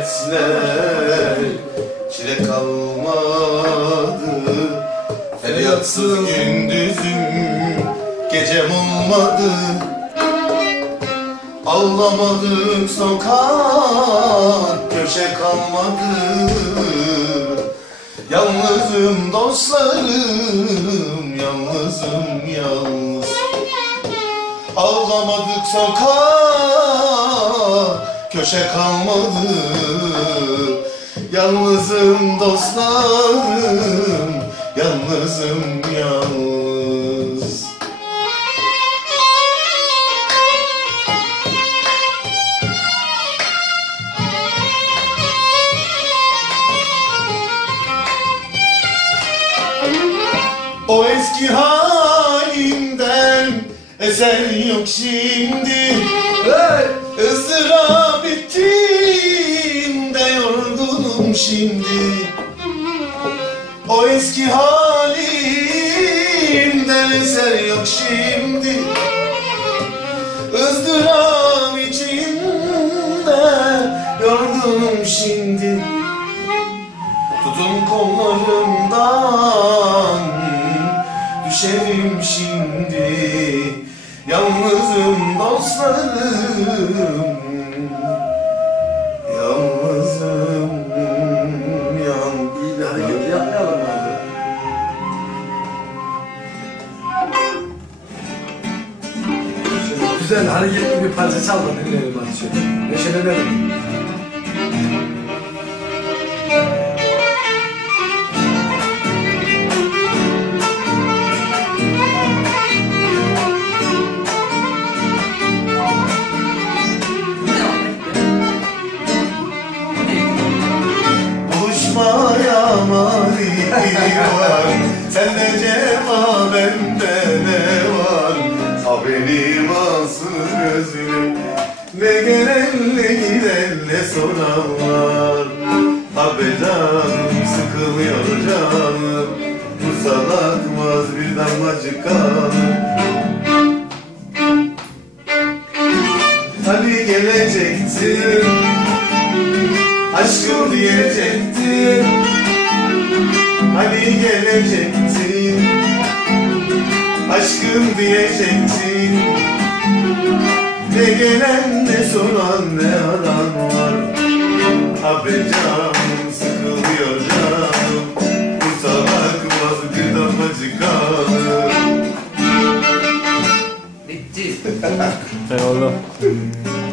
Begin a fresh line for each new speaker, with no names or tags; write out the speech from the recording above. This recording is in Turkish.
bizler Çile kalmadı. Feryatsız gündüzüm Gecem olmadı. Ağlamadık sokak Köşe kalmadı. Yalnızım dostlarım Yalnızım yalnız. Ağlamadık sokak Köşe kalmadı Yalnızım dostlarım Yalnızım yalnız O eski halimden eser yok şimdi
Hey!
Izdırap bittiğinde yorgunum şimdi. O eski halimden eser yok şimdi. Izdırap içinde yorgunum şimdi. Tutun kollarımdan Düşerim şimdi Yalnızım dostlarım Yalnızım yalnız
İyi bir hareket yapmayalım abi? Şöyle güzel hareketli bir parça çal da dinleyelim hadi şöyle. Neşelenelim.
Var. Sende cefa bende ne var? Haberim alsın gözüm Ne gelen ne giden ne soran var. Abi canım sıkılıyor canım. Bu salakmaz bir damlacık kanım Hani gelecektin Aşkım diyecektin Hani gelecektin Aşkım diyecektin Ne gelen ne soran ne aran var. Abi canım sıkılıyor canım. Bu salak vazgı damacı kalır. Bitti. Eyvallah